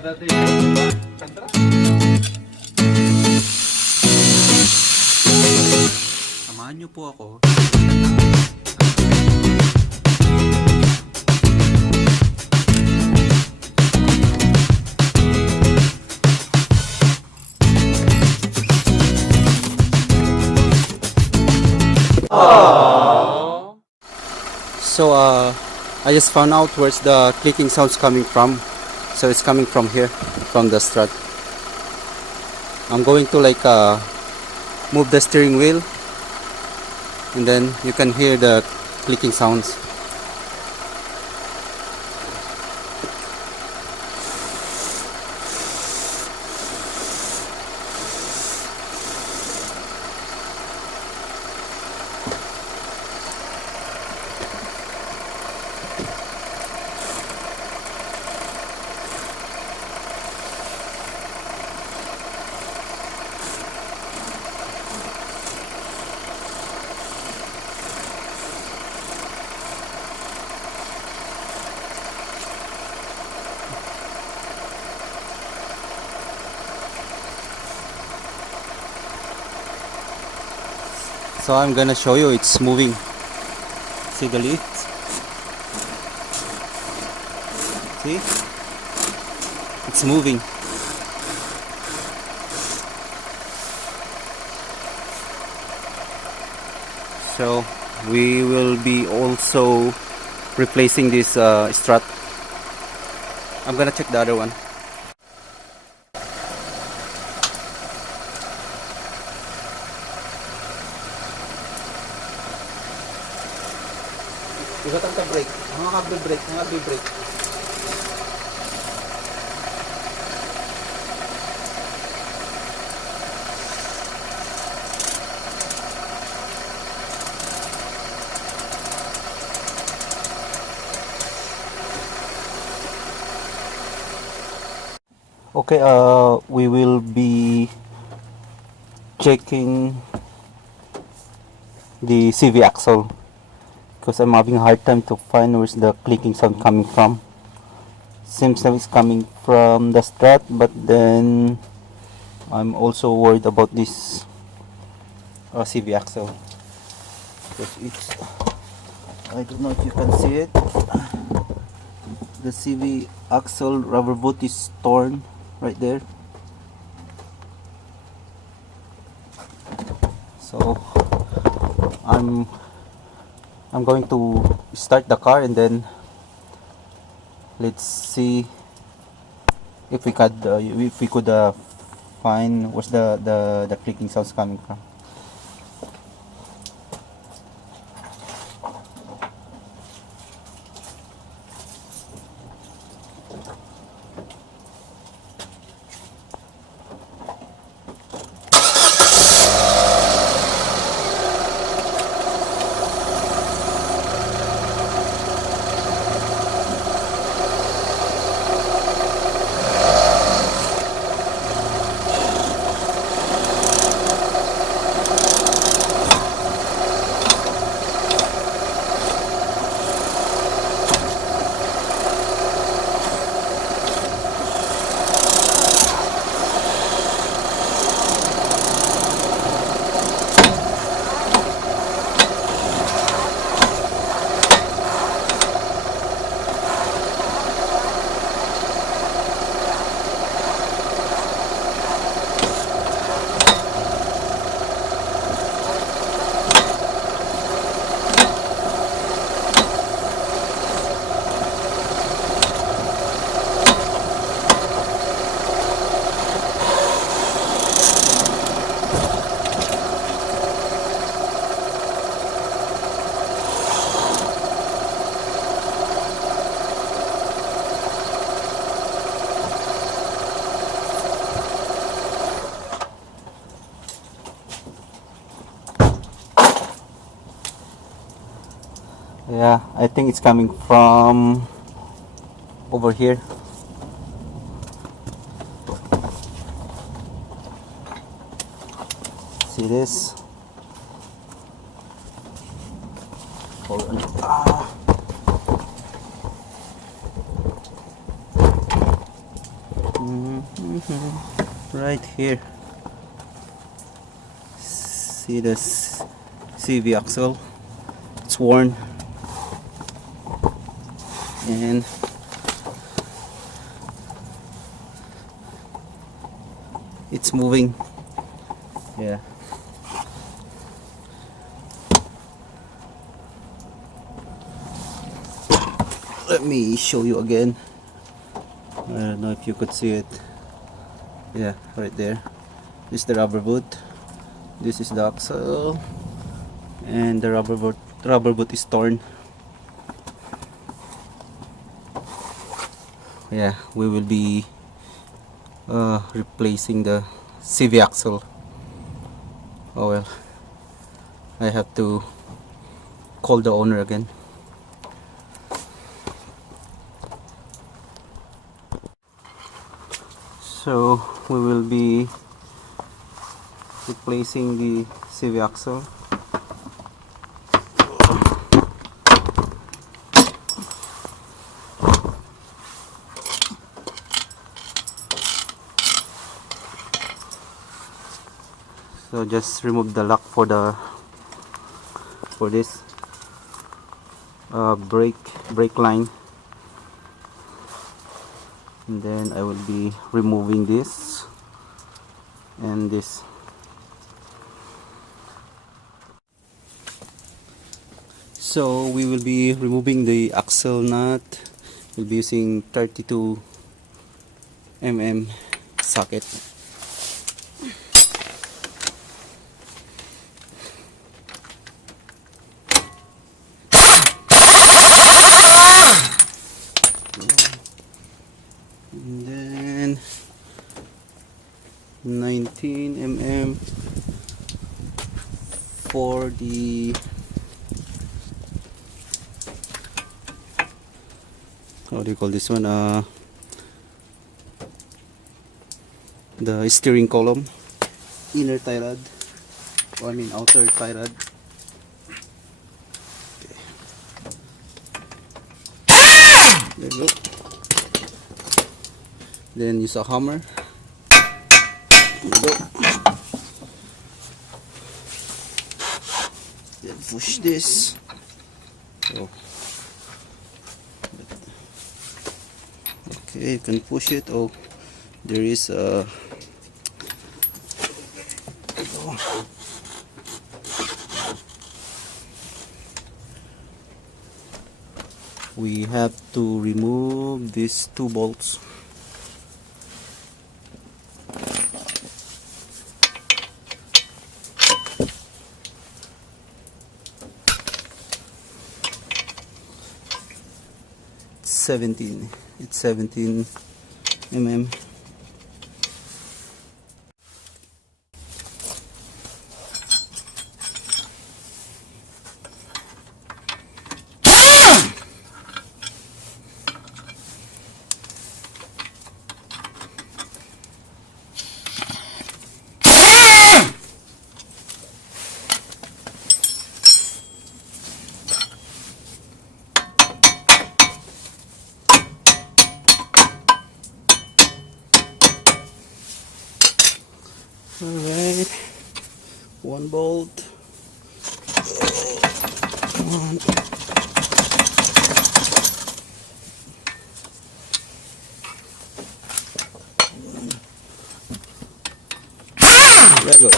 Samahan niyo po ako. So I just found out where's the clicking sounds coming from. So it's coming from here, from the strut. I'm going to like move the steering wheel, and then you can hear the clicking sounds. So I'm gonna show you it's moving. See the leaves? See? It's moving. So we will be also replacing this strut. I'm gonna check the other one. Igatang ka brake, mga brake. Okay, we will be checking the CV axle, because I'm having a hard time to find where's the clicking sound coming from. Seems that it's coming from the strut, but then I'm also worried about this CV axle, because it's, I don't know if you can see it, the CV axle rubber boot is torn right there. So I'm going to start the car, and then let's see if we could find where's the clicking sounds coming from. Yeah, I think it's coming from over here. See this? Hold on. Right here. See this CV axle? It's worn, and it's moving. Yeah. Let me show you again. I don't know if you could see it. Yeah, right there. This is the rubber boot. This is the axle, and the rubber boot is torn. Yeah, we will be replacing the CV axle. Oh well, I have to call the owner again. So we will be replacing the CV axle. So just remove the lock for this brake line, and then I will be removing this and this. So we will be removing the axle nut. We'll be using 32 mm socket. And then 19 mm for the how do you call this one, the steering column, inner tie rod, or I mean outer tie rod. Okay. There you go. Then use a hammer. There you go. Then push this. So, okay, you can push it. Oh, there is a we have to remove these two bolts. It's 17 mm. Alright, one bolt, one, there you go.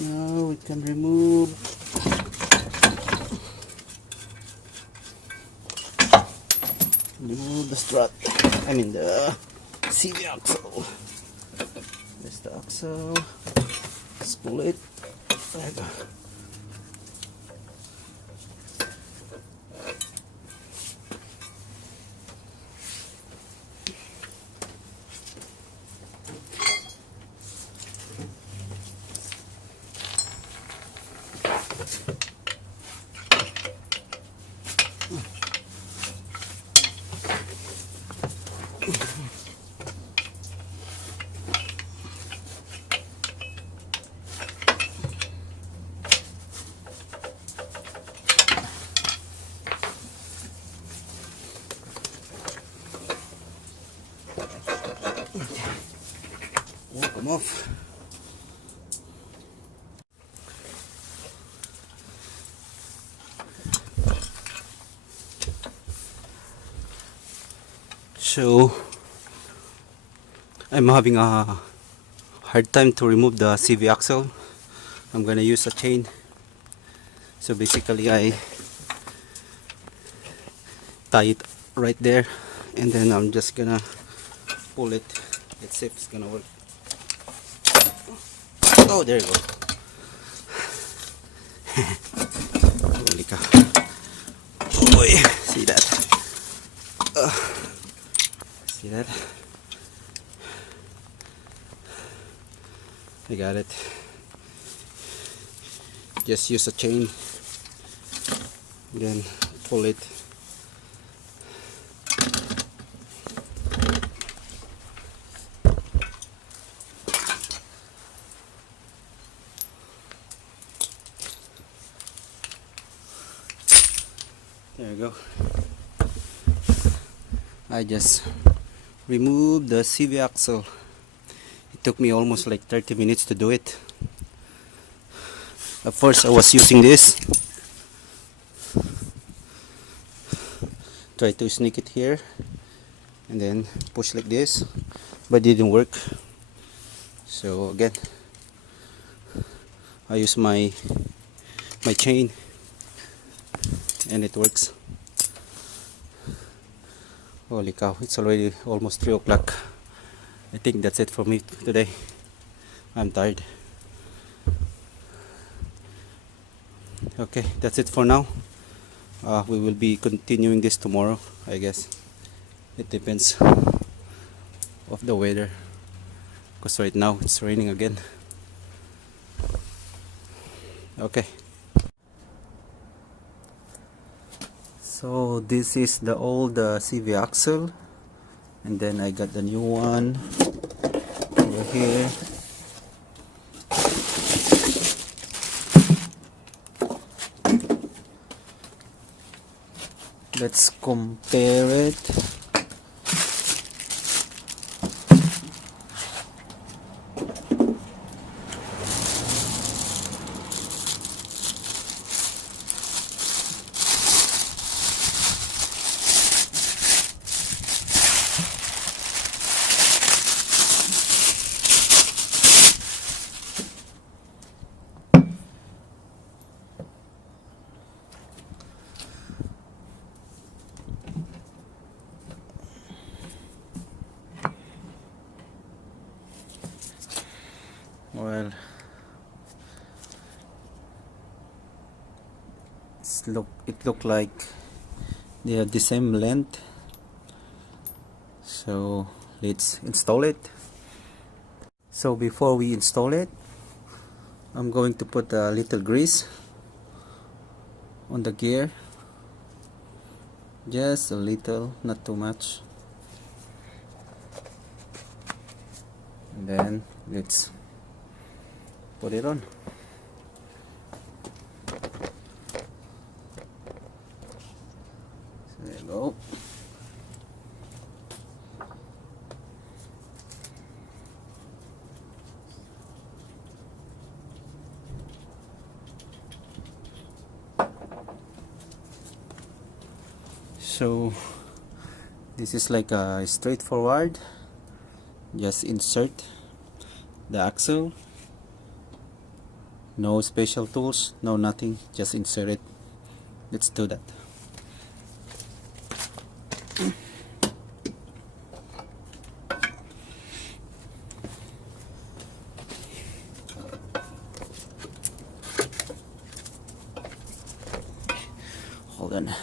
Now we can remove the strut, I mean the CV axle. There's the axle. Let's pull it. There you go. come off. So I'm having a hard time to remove the CV axle. I'm gonna use a chain. So basically I tie it right there, and then I'm just gonna pull it. Let's see if it's gonna work. Oh, there you go. Holy cow. Boy, see that? See that? I got it. Just use a chain, then pull it. There you go. I just removed the CV axle. It took me almost like 30 minutes to do it. At first I was using this. Try to sneak it here and then push like this, but it didn't work. So again, I use my chain and it works. Holy cow, it's already almost 3 o'clock. I think that's it for me today. I'm tired. Okay, that's it for now. We will be continuing this tomorrow, I guess. It depends of the weather, because right now it's raining again. Okay. So this is the old CV axle, and then I got the new one over here. Let's compare it. Well, it look like they are the same length. So let's install it. So before we install it, I'm going to put a little grease on the gear. Just a little, not too much. And then let's put it on. So there you go. So this is like a straightforward. Just insert the axle. No special tools, no nothing, just insert it. Let's do that. Hold on.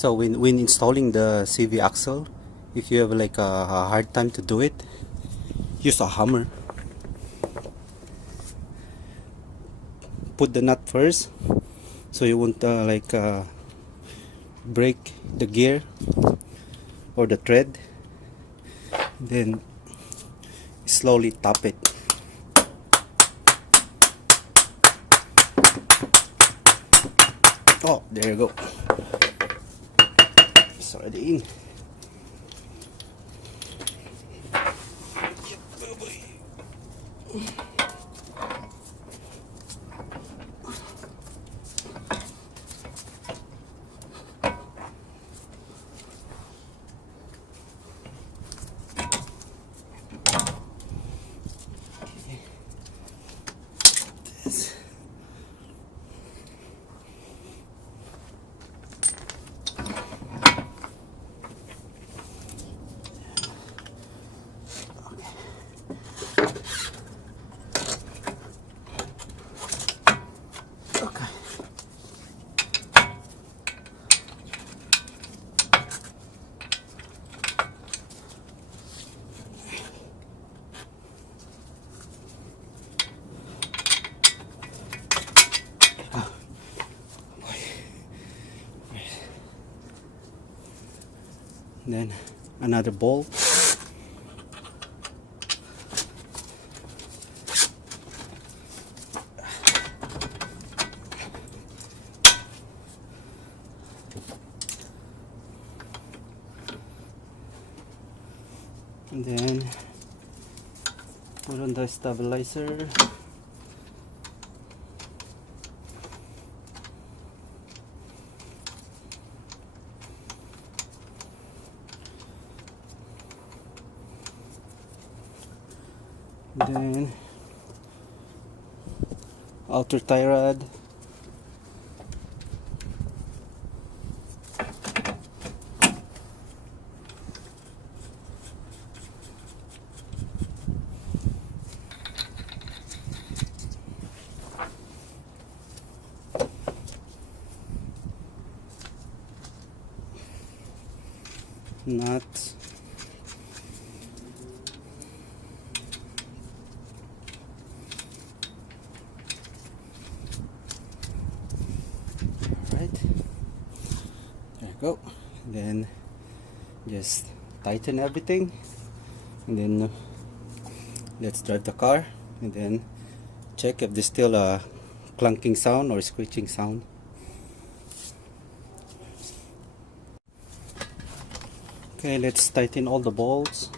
So when installing the CV axle, if you have like a hard time to do it, use a hammer. Put the nut first, so you won't break the gear or the thread. Then slowly tap it. Oh, there you go. It's already in. Then another bolt. And then put on the stabilizer. Then outer tie rod. Nuts. Alright, there you go. And then just tighten everything, and then let's drive the car and then check if there's still a clunking sound or screeching sound. Okay, let's tighten all the bolts.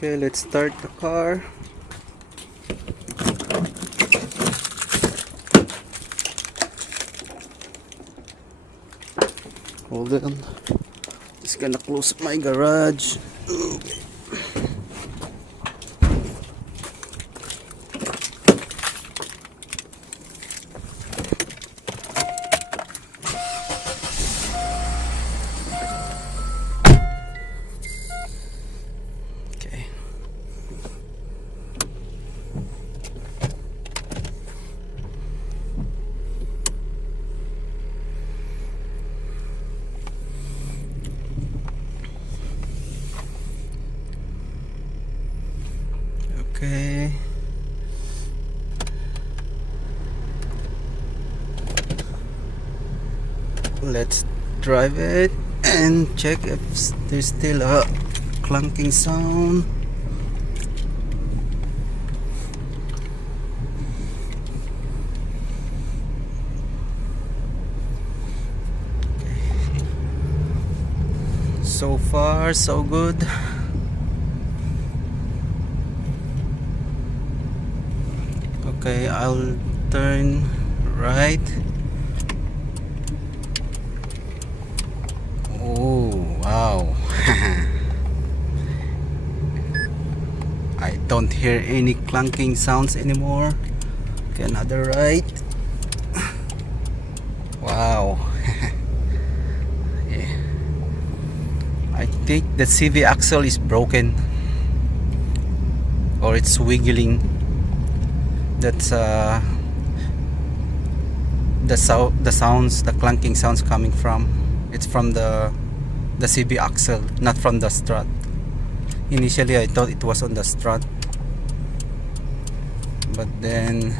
Okay, let's start the car. Hold on. Just gonna close my garage. Okay. Okay. Let's drive it and check if there's still a clunking sound. So far so good. Okay, I'll turn right. Oh wow. I don't hear any clunking sounds anymore. Okay, another right. Wow. Yeah. I think the CV axle is broken or it's wiggling. That's the sounds, the clunking sounds coming from. It's from the CV axle, not from the strut. Initially I thought it was on the strut, but then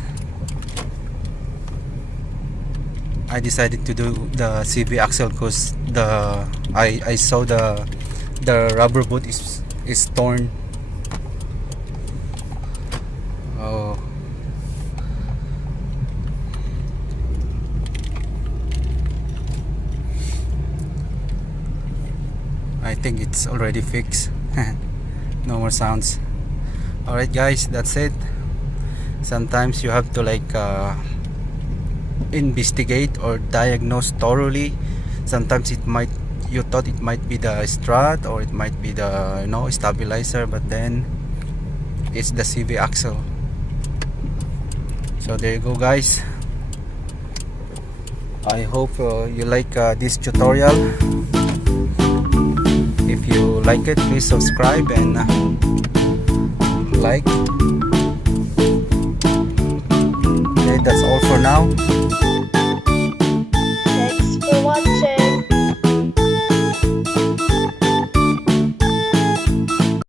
I decided to do the CV axle because I saw the rubber boot is torn. Oh. I think it's already fixed. No more sounds. Alright guys, that's it. Sometimes you have to like investigate or diagnose thoroughly. Sometimes you thought it might be the strut or it might be the stabilizer, but then it's the CV axle. So there you go guys. I hope you like this tutorial. If you like it, please subscribe and like. Okay, that's all for now.